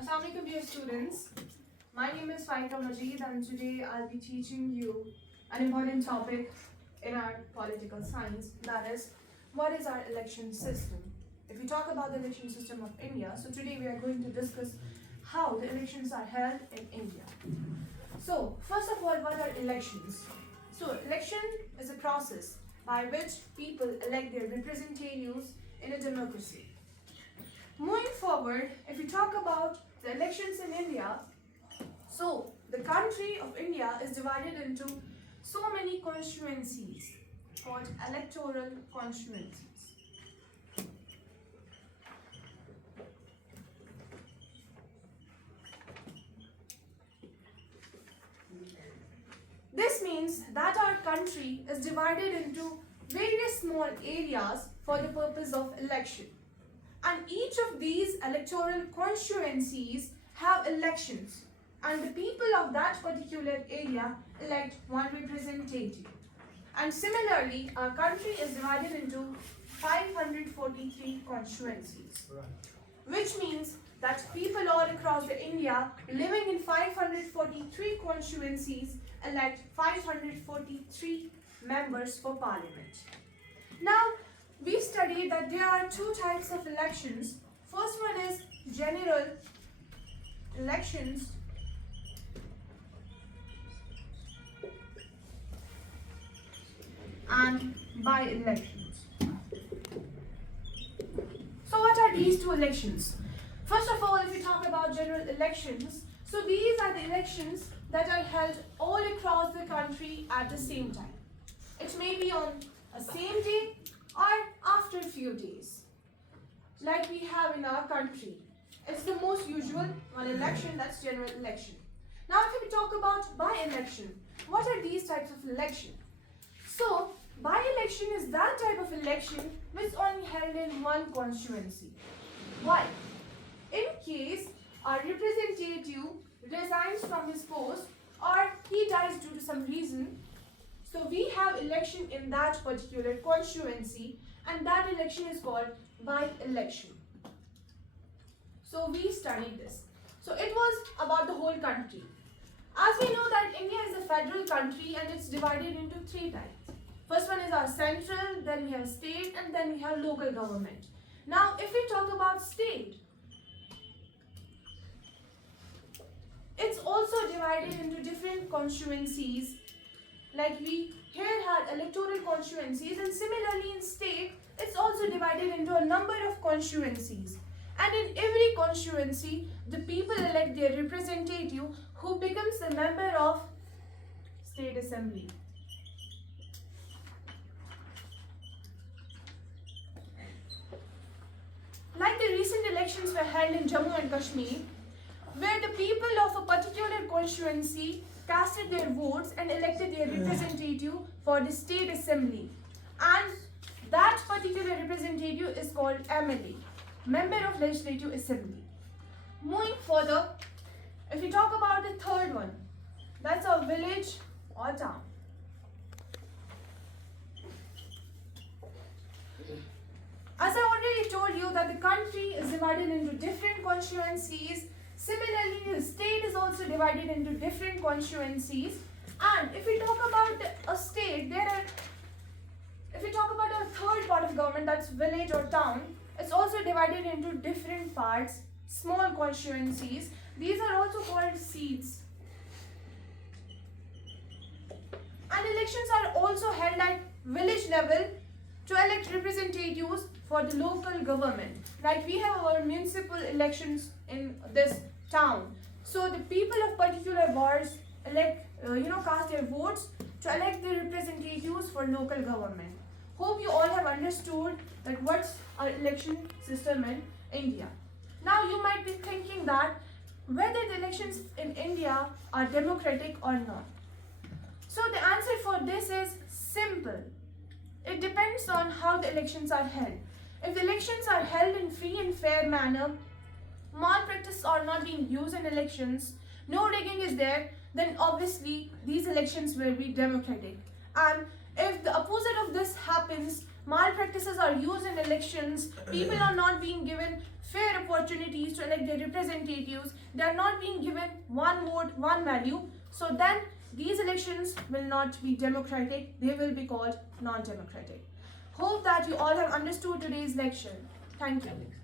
Assalamualaikum dear students. My name is Faika Majid and today I'll be teaching you an important topic in our political science, that is, what is our election system? If we talk about the election system of India, so today we are going to discuss how the elections are held in India. So first of all, what are elections? So election is a process by which people elect their representatives in a democracy. Moving forward, if we talk about the elections in India, so the country of India is divided into so many constituencies called electoral constituencies. This means that our country is divided into various small areas for the purpose of election. And each of these electoral constituencies have elections, and the people of that particular area elect one representative. And similarly, our country is divided into 543 constituencies, which means that people all across the India living in 543 constituencies elect 543 members for parliament. Now, we studied that there are two types of elections. First one is general elections, and by-elections. So what are these two elections? First of all, if we talk about general elections, so these are the elections that are held all across the country at the same time. It may be on a same day or after a few days, like we have in our country. It's the most usual one election, that's general election. Now if we talk about by-election, what are these types of election? So by-election is that type of election which is only held in one constituency. Why? In case a representative resigns from his post or he dies due to some reason, so we have election in that particular constituency, and that election is called by-election. So we studied this. So it was about the whole country. As we know that India is a federal country and it's divided into three types. First one is our central, then we have state, and then we have local government. Now if we talk about state, it's also divided into different constituencies. Like we here had electoral constituencies, and similarly in state, it's also divided into a number of constituencies. And in every constituency, the people elect their representative who becomes a member of state assembly. Like the recent elections were held in Jammu and Kashmir, where the people of a particular constituency casted their votes and elected their representative for the state assembly. And that particular representative is called MLA, Member of Legislative Assembly. Moving further, if we talk about the third one, that's a village or town. As I already told you that the country is divided into different constituencies, similarly the state is also divided into different constituencies. And if we talk about a state, if we talk about a third part of government, that's village or town, it's also divided into different parts, small constituencies. These are also called seats. And elections are also held at village level to elect representatives for the local government. Like we have our municipal elections in this town. So the people of particular wards elect, cast their votes to elect the representatives for local government. Hope you all have understood that what's our election system in India. Now you might be thinking that whether the elections in India are democratic or not. So the answer for this is simple. It depends on how the elections are held. If the elections are held in free and fair manner, malpractice are not being used in elections, no rigging is there, then obviously these elections will be democratic. And if the opposite of this happens, malpractices are used in elections, people are not being given fair opportunities to elect their representatives, they are not being given one vote, one value, so then these elections will not be democratic, they will be called non-democratic. Hope that you all have understood today's lecture. Thank you.